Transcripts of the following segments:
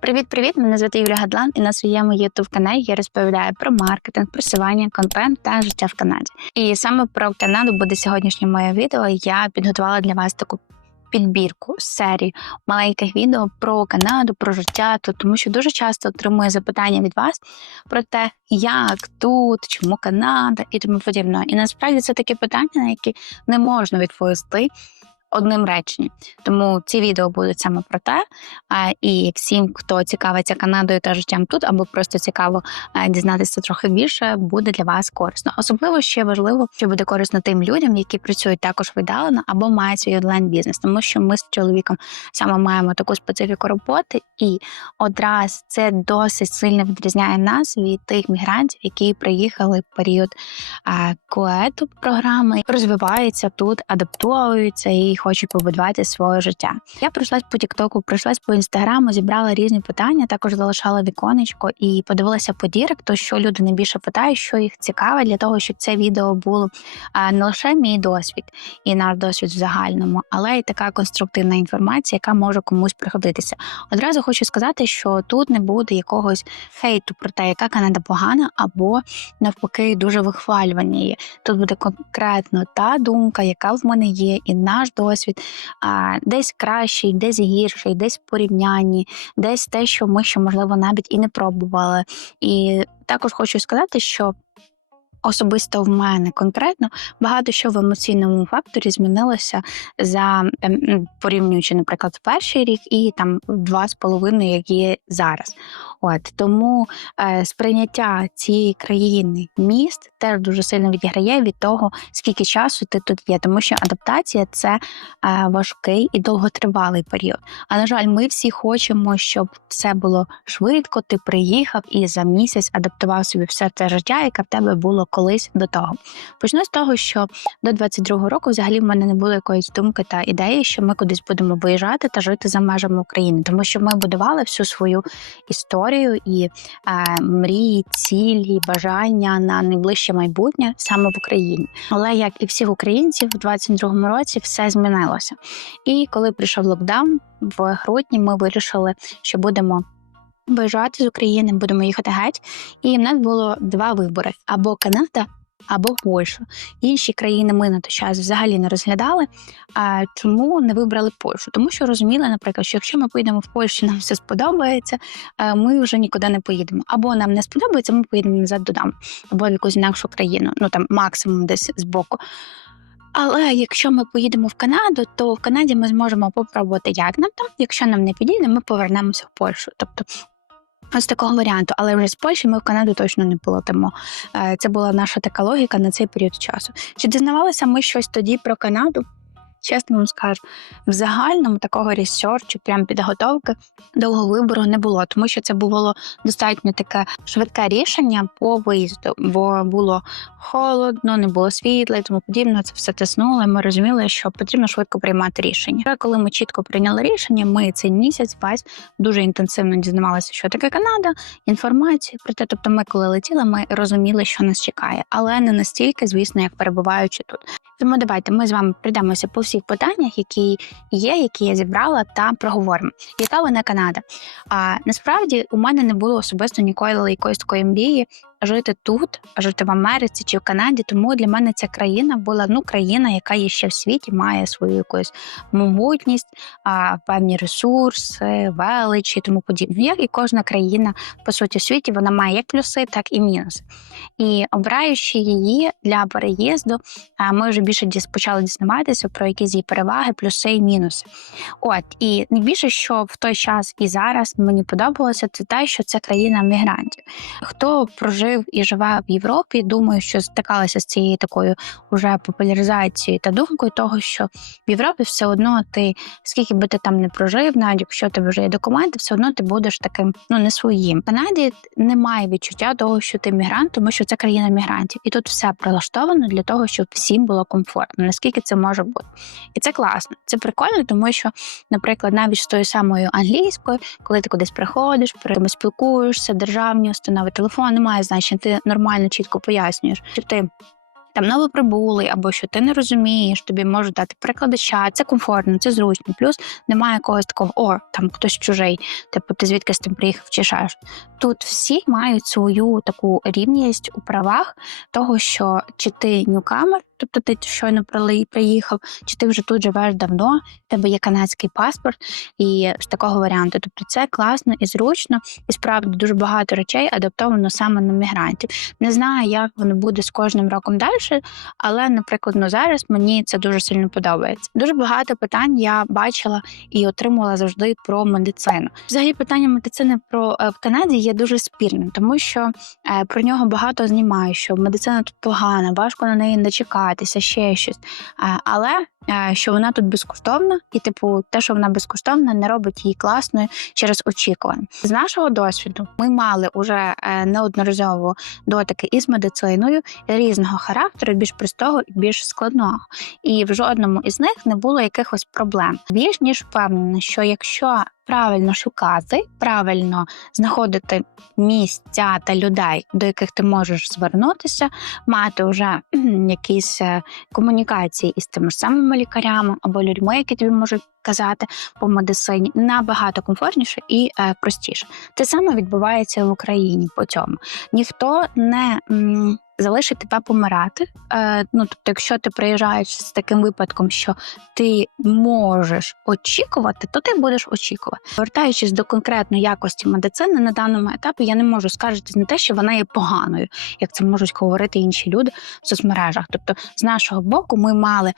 Привіт-привіт! Мене звати Юлія Гадлан, і на своєму youtube каналі я розповідаю про маркетинг, просування, контент та життя в Канаді. І саме про Канаду буде сьогоднішнє моє відео. Я підготувала для вас таку підбірку серії маленьких відео про Канаду, про життя тут, тому що дуже часто отримую запитання від вас про те, як тут, чому Канада і тому подібне. І насправді це такі питання, на які не можна відповісти одним реченням. Тому ці відео будуть саме про те. І всім, хто цікавиться Канадою та життям тут, або просто цікаво дізнатися трохи більше, буде для вас корисно. Особливо ще важливо, що буде корисно тим людям, які працюють також віддалено або мають свій онлайн бізнес, тому що ми з чоловіком саме маємо таку специфіку роботи, і одразу це досить сильно відрізняє нас від тих мігрантів, які приїхали в період коету програми, розвиваються тут, адаптуються і хочуть побудувати своє життя. Я пройшлась по Тіктоку, пройшлась по інстаграму, зібрала різні питання, також залишала віконечко і подивилася по Діректу, що люди найбільше питають, що їх цікавить для того, щоб це відео було не лише мій досвід і наш досвід в загальному, але й така конструктивна інформація, яка може комусь пригодитися. Одразу хочу сказати, що тут не буде якогось хейту про те, яка Канада погана, або навпаки, дуже вихвалювання. Тут буде конкретно та думка, яка в мене є, і наш досвід, а, десь кращий, десь гірший, десь порівнянні, десь те, що ми ще можливо навіть і не пробували. І також хочу сказати, що. Особисто в мене конкретно багато що в емоційному факторі змінилося за ем, порівнюючи, наприклад, перший рік і там два з половиною, які є зараз. От тому е, сприйняття цієї країни міст теж дуже сильно відіграє від того, скільки часу ти тут є, тому що адаптація це е, важкий і довготривалий період. А на жаль, ми всі хочемо, щоб все було швидко. Ти приїхав і за місяць адаптував собі все це життя, яке в тебе було колись до того. Почну з того, що до 22-го року взагалі в мене не було якоїсь думки та ідеї, що ми кудись будемо виїжджати та жити за межами України, тому що ми будували всю свою історію і е, мрії, цілі, бажання на найближче майбутнє саме в Україні. Але як і всіх українців, в 22-му році все змінилося. І коли прийшов локдаун в грудні, ми вирішили, що будемо. Виїжджати з України, будемо їхати геть. І в нас було два вибори: або Канада, або Польща. Інші країни ми на той час взагалі не розглядали. А чому не вибрали Польщу? Тому що розуміли, наприклад, що якщо ми поїдемо в Польщу, нам все сподобається, ми вже нікуди не поїдемо. Або нам не сподобається, ми поїдемо назад додому, або в якусь інакшу країну, ну там максимум десь збоку. Але якщо ми поїдемо в Канаду, то в Канаді ми зможемо попробувати, як нам там. Якщо нам не підійде, ми повернемося в Польщу. Тобто Ось такого варіанту, але вже з Польщі ми в Канаду точно не полетимо. Е, Це була наша така логіка на цей період часу. Чи дізнавалися ми щось тоді про Канаду? Чесно вам скажу, в загальному такого ресерчу, прям підготовки довго вибору не було, тому що це було достатньо таке швидке рішення по виїзду, бо було холодно, не було світла і тому подібне. Це все тиснуло. і Ми розуміли, що потрібно швидко приймати рішення. Але коли ми чітко прийняли рішення, ми цей місяць весь дуже інтенсивно дізнавалися, що таке Канада, інформацію про те. Тобто, ми коли летіли, ми розуміли, що нас чекає, але не настільки, звісно, як перебуваючи тут. Тому давайте ми з вами прийдемося по всіх питаннях, які є, які я зібрала, та проговоримо. Яка вона Канада? А насправді у мене не було особисто ніколи якоїсь такої мрії жити тут, жити в Америці чи в Канаді. Тому для мене ця країна була ну країна, яка є ще в світі, має свою якусь могутність, а, певні ресурси, величі тому подібне. Як і кожна країна по суті в світі, вона має як плюси, так і мінуси. І обираючи її для переїзду, ми вже більше почали дізнаватися про якісь її переваги, плюси і мінуси. От і найбільше, що в той час і зараз мені подобалося, це те, що це країна мігрантів. Хто прожив і живе в Європі, думаю, що стикалася з цією такою уже популяризацією та думкою того, що в Європі все одно ти, скільки би ти там не прожив, навіть якщо тебе вже є документи, все одно ти будеш таким ну не своїм. В Канаді немає відчуття того, що ти мігрант, тому що це країна мігрантів, і тут все прилаштовано для того, щоб всім було комфортно. Наскільки це може бути, і це класно, це прикольно, тому що, наприклад, навіть з тою самою англійською, коли ти кудись приходиш, при спілкуєшся, державні установи, телефон немає значення, ти нормально чітко пояснюєш, що ти там новоприбулий, або що ти не розумієш, тобі можуть дати перекладача, це комфортно, це зручно. Плюс немає якогось такого, о, там хтось чужий, типу ти звідки з тим приїхав чи ще. Тут всі мають свою таку рівність у правах того, що чи ти ньюкамер, тобто ти щойно приїхав, чи ти вже тут живеш давно, в тебе є канадський паспорт, і з такого варіанту. Тобто це класно і зручно, і справді дуже багато речей адаптовано саме на мігрантів. Не знаю, як воно буде з кожним роком далі, але, наприклад, ну зараз мені це дуже сильно подобається. Дуже багато питань я бачила і отримувала завжди про медицину. Взагалі, питання медицини про е, в Канаді є дуже спірним, тому що е, про нього багато знімають, що медицина тут погана, важко на неї дочекатися, ще щось. Е, але що вона тут безкоштовна, і типу, те, що вона безкоштовна, не робить її класною через очікування. З нашого досвіду ми мали уже е, неодноразово дотики із медициною різного характеру, більш простого і більш складного. І в жодному із них не було якихось проблем. Більш ніж впевнена, що якщо правильно шукати, правильно знаходити місця та людей, до яких ти можеш звернутися, мати вже якісь е, комунікації із тими ж самими лікарями або людьми, які тобі можуть казати по медицині, набагато комфортніше і е, простіше. Те саме відбувається в Україні по цьому. Ніхто не м, залишить тебе помирати. Е, ну тобто, якщо ти приїжджаєш з таким випадком, що ти можеш очікувати, то ти будеш очікувати. Вертаючись до конкретної якості медицини на даному етапі, я не можу скаржитись на те, що вона є поганою, як це можуть говорити інші люди в соцмережах. Тобто, з нашого боку, ми мали.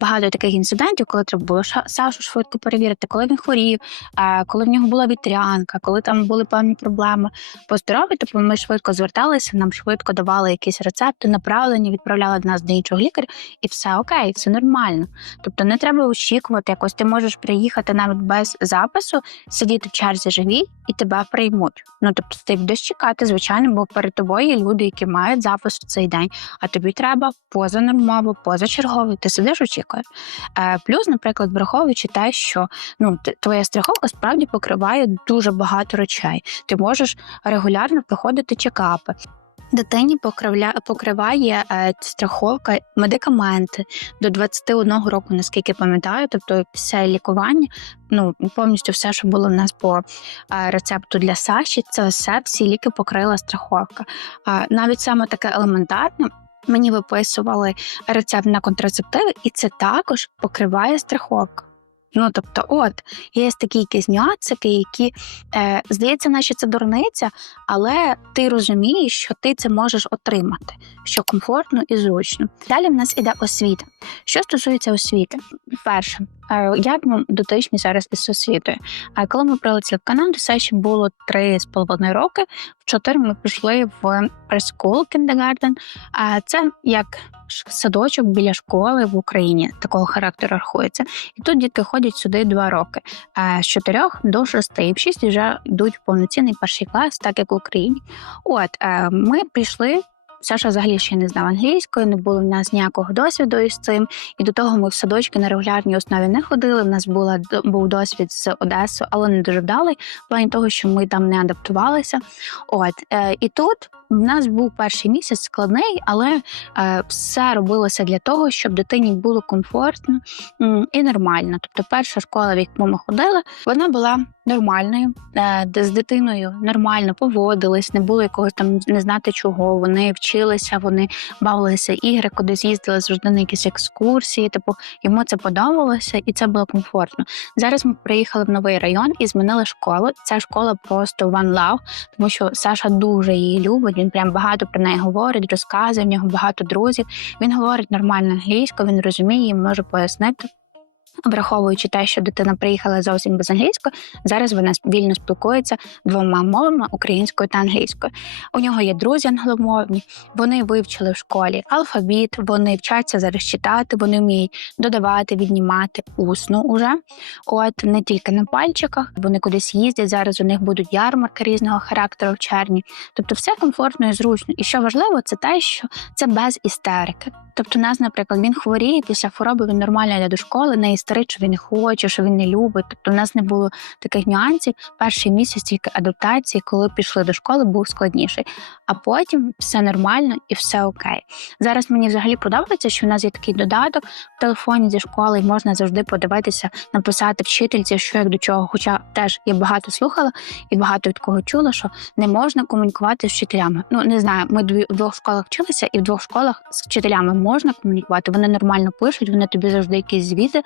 Багато таких інцидентів, коли треба було Сашу швидко перевірити, коли він хворів, коли в нього була вітрянка, коли там були певні проблеми по здоров'ю, тобто ми швидко зверталися, нам швидко давали якісь рецепти, направлення, відправляли до нас до іншого лікаря, і все окей, все нормально. Тобто не треба очікувати, якось ти можеш приїхати навіть без запису, сидіти в черзі живій і тебе приймуть. Ну тобто ти будеш чекати, звичайно, бо перед тобою є люди, які мають запис в цей день, а тобі треба поза нормово, поза черговий, ти сидиш очікуєш. Е, плюс, наприклад, враховуючи те, що ну твоя страховка справді покриває дуже багато речей. Ти можеш регулярно проходити чекапи. Дитині покриває е, страховка медикаменти до 21 року, наскільки пам'ятаю, тобто все лікування, ну повністю все, що було в нас по е, рецепту для Саші, це все всі ліки покрила страховка. Навіть саме таке елементарне. Мені виписували рецепт на контрацептиви, і це також покриває страховка. Ну тобто, от є такі якісь нюансики, які е, здається, наче це дурниця, але ти розумієш, що ти це можеш отримати, що комфортно і зручно. Далі в нас іде освіта. Що стосується освіти, перше, як ми дотичні зараз із освітою? А коли ми прилетіли в Канаду, це ще було три з половиною роки. В чотири ми пішли в прескул кіндегарден. А це як садочок біля школи в Україні такого характеру рахується. І тут дітки ходять сюди два роки. Е, З чотирьох до шести, в шість вже йдуть в повноцінний перший клас, так як в Україні. От е, ми пішли. Саша взагалі ще не знав англійської, не було в нас ніякого досвіду із цим. І до того ми в садочки на регулярній основі не ходили. В нас була був досвід з Одесою, але не дуже вдалий, в плані того, що ми там не адаптувалися. От е, і тут в нас був перший місяць складний, але е, все робилося для того, щоб дитині було комфортно і нормально. Тобто, перша школа, в яку ми ходили, вона була нормальною, е, де з дитиною нормально поводились, не було якогось там не знати чого. Вони вчилися, вони бавилися ігри, кудись їздили завжди на якісь екскурсії. Типу, йому це подобалося і це було комфортно. Зараз ми приїхали в новий район і змінили школу. Ця школа просто one love, тому що Саша дуже її любить. Він прям багато про неї говорить, розказує в нього багато друзів. Він говорить нормально англійською, він розуміє, може пояснити. Враховуючи те, що дитина приїхала зовсім без англійської, зараз вона вільно спілкується двома мовами українською та англійською. У нього є друзі англомовні, вони вивчили в школі алфавіт, вони вчаться зараз читати, вони вміють додавати, віднімати усно уже. От не тільки на пальчиках, вони кудись їздять. Зараз у них будуть ярмарки різного характеру в червні. Тобто, все комфортно і зручно. І що важливо, це те, що це без істерики. Тобто, у нас, наприклад, він хворіє після хвороби, він нормально йде до школи, не істерика. Істерить, що він хоче, що він не любить. Тобто, у нас не було таких нюансів. Перший місяць тільки адаптації, коли пішли до школи, був складніший. А потім все нормально і все окей. Зараз мені взагалі подобається, що в нас є такий додаток в телефоні зі школи, і можна завжди подивитися, написати вчительці, що як до чого. Хоча теж я багато слухала і багато від кого чула, що не можна комунікувати з вчителями. Ну не знаю, ми в двох школах вчилися, і в двох школах з вчителями можна комунікувати. Вони нормально пишуть, вони тобі завжди якісь звіти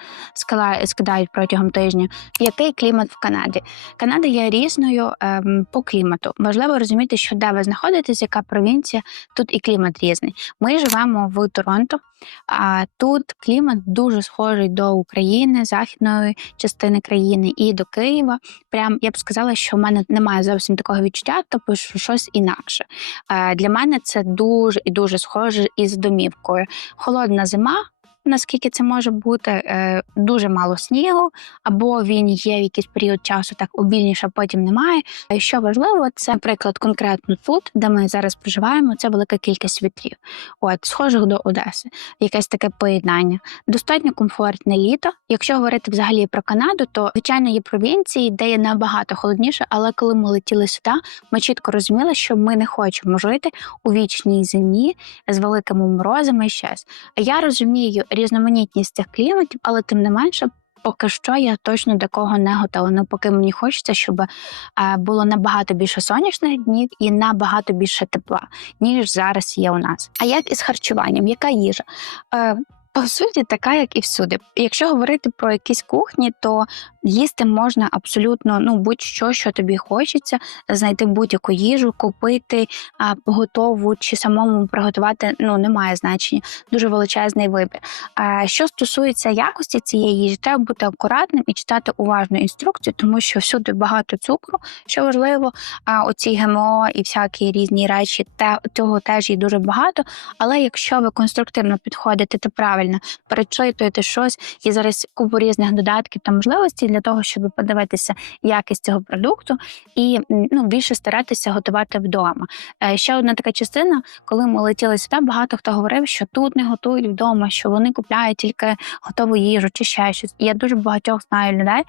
скидають протягом тижня. Який клімат в Канаді? Канада є різною ем, по клімату. Важливо розуміти, що де ви знаходитесь, яка провінція, тут і клімат різний. Ми живемо в Торонто. А тут клімат дуже схожий до України, західної частини країни і до Києва. Прям я б сказала, що в мене немає зовсім такого відчуття, тобто що щось інакше. Е, Для мене це дуже і дуже схоже із домівкою. Холодна зима. Наскільки це може бути е, дуже мало снігу, або він є в якийсь період часу так обільніше, а потім немає. Е, Що важливо, це, наприклад, конкретно тут, де ми зараз проживаємо, це велика кількість вітрів. От, схожих до Одеси, якесь таке поєднання. Достатньо комфортне літо. Якщо говорити взагалі про Канаду, то звичайно є провінції, де є набагато холодніше, але коли ми летіли сюди, ми чітко розуміли, що ми не хочемо жити у вічній зимі з великими морозами і щось. Я розумію різноманітність цих кліматів, але тим не менше. Поки що я точно до кого не готова. Ну, поки мені хочеться, щоб е, було набагато більше сонячних днів і набагато більше тепла, ніж зараз є у нас. А як із харчуванням? Яка їжа? По суті, така, як і всюди. Якщо говорити про якісь кухні, то їсти можна абсолютно ну будь-що, що тобі хочеться, знайти будь-яку їжу, купити а, готову чи самому приготувати. Ну немає значення. Дуже величезний вибір. А що стосується якості цієї їжі, треба бути акуратним і читати уважно інструкцію, тому що всюди багато цукру, що важливо. А оці ГМО і всякі різні речі, те цього теж є дуже багато. Але якщо ви конструктивно підходите та правильно перечитуєте щось і зараз купу різних додатків та можливостей для того, щоб подивитися якість цього продукту і ну більше старатися готувати вдома. Е, Ще одна така частина, коли ми летіли сюди, багато хто говорив, що тут не готують вдома, що вони купляють тільки готову їжу чи ще щось. Я дуже багатьох знаю людей,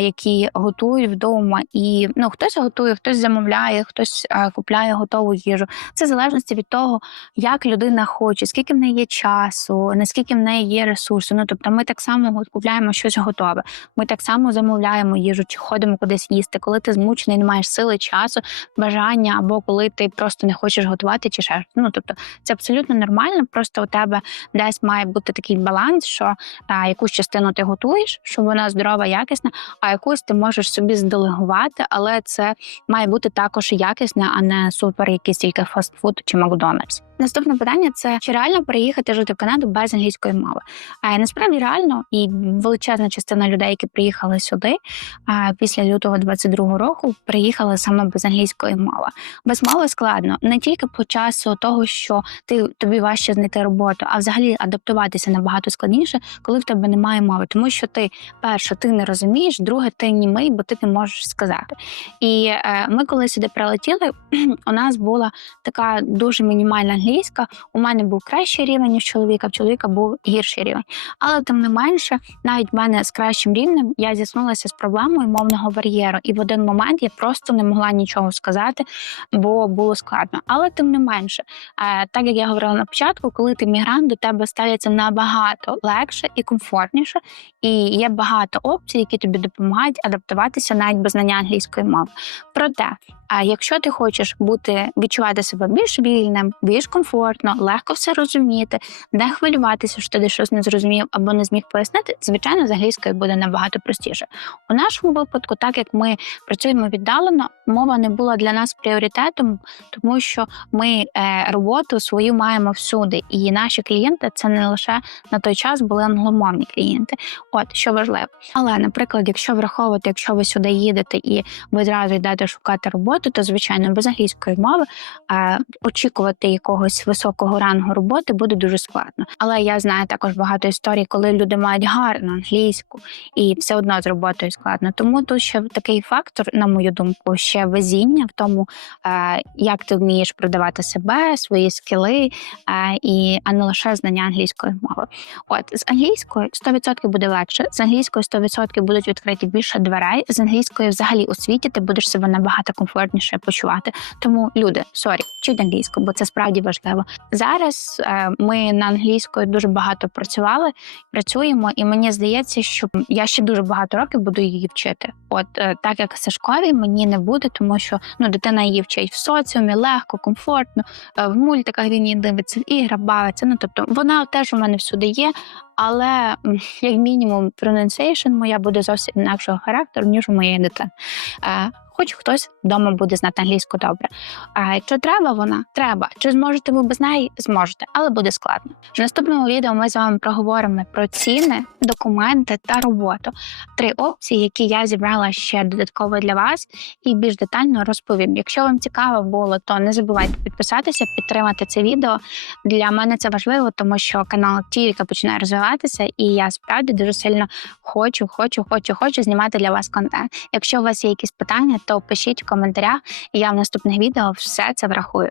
які готують вдома, і ну хтось готує, хтось замовляє, хтось купляє готову їжу. Це в залежності від того, як людина хоче, скільки в неї є часу, наскільки в неї є ресурсу. Ну тобто, ми так само купляємо щось готове. Ми так само замовляємо їжу, чи ходимо кудись їсти, коли ти змучений, не маєш сили, часу, бажання, або коли ти просто не хочеш готувати, чи ще ну тобто це абсолютно нормально. Просто у тебе десь має бути такий баланс, що а, якусь частину ти готуєш, щоб вона здорова, якісна, а якусь ти можеш собі зделегувати, але це має бути також якісне, а не супер якийсь тільки фастфуд чи Макдональдс. Наступне питання це чи реально переїхати жити в Канаду без англійської мови? А насправді реально і величезна частина людей, які приїхали сюди після лютого 22-го року, приїхали саме без англійської мови. Без мови складно не тільки по часу того, що ти тобі важче знайти роботу, а взагалі адаптуватися набагато складніше, коли в тебе немає мови, тому що ти перше ти не розумієш, друге ти німий, бо ти не можеш сказати. І е, ми, коли сюди прилетіли, у нас була така дуже мінімальна англійська. У мене був кращий рівень ніж чоловіка, в чоловіка був гірший рівень. Але тим не менше, навіть в мене з кращим рівнем я зіткнулася з проблемою мовного бар'єру, і в один момент я просто не могла нічого сказати, бо було складно. Але тим не менше, е, так як я говорила на початку, коли ти мігрант, до тебе ставляться набагато легше і комфортніше, і є багато опцій, які тобі допомагають адаптуватися навіть без знання англійської мови. Проте, якщо ти хочеш бути відчувати себе більш вільним, більш комфортно, легко все розуміти, не хвилюватися, що ти щось не зрозумів або не зміг пояснити, звичайно, з англійською буде набагато простіше. У нашому випадку, так як ми працюємо віддалено, мова не була для нас пріоритетом, тому що ми е, роботу свою маємо всюди, і наші клієнти це не лише на той час були англомовні клієнти. От що важливо. Але, наприклад, якщо враховувати, якщо ви сюди їдете і ви зразу йдете шукати роботу, то звичайно без англійської мови е, очікувати якогось якогось високого рангу роботи буде дуже складно. Але я знаю також багато історій, коли люди мають гарну англійську і все одно з роботою складно. Тому тут ще такий фактор, на мою думку, ще везіння в тому, е, як ти вмієш продавати себе, свої скіли, е, і а не лише знання англійської мови. От з англійською 100% буде легше. З англійською 100% будуть відкриті більше дверей. З англійською взагалі у світі ти будеш себе набагато комфортніше почувати. Тому люди, сорі, вчіть англійську, бо це справді важливо. Зараз е, ми на англійською дуже багато працювали, працюємо, і мені здається, що я ще дуже багато років буду її вчити. От е, так як Сашкові мені не буде, тому що ну дитина її вчить в соціумі, легко, комфортно, е, в мультиках він її дивиться, в іграх бавиться. Ну тобто вона теж у мене всюди є, але як мінімум pronunciation моя буде зовсім інакшого характеру, ніж у моєї дитини. Хоч хтось вдома буде знати англійську добре. А чи треба вона? Треба. Чи зможете ви без неї? Зможете, але буде складно. В наступному відео ми з вами проговоримо про ціни, документи та роботу. Три опції, які я зібрала ще додатково для вас, і більш детально розповім. Якщо вам цікаво було, то не забувайте підписатися, підтримати це відео. Для мене це важливо, тому що канал тільки починає розвиватися, і я справді дуже сильно хочу, хочу, хочу, хочу знімати для вас контент. Якщо у вас є якісь питання, то пишіть в коментарях, і я в наступних відео все це врахую.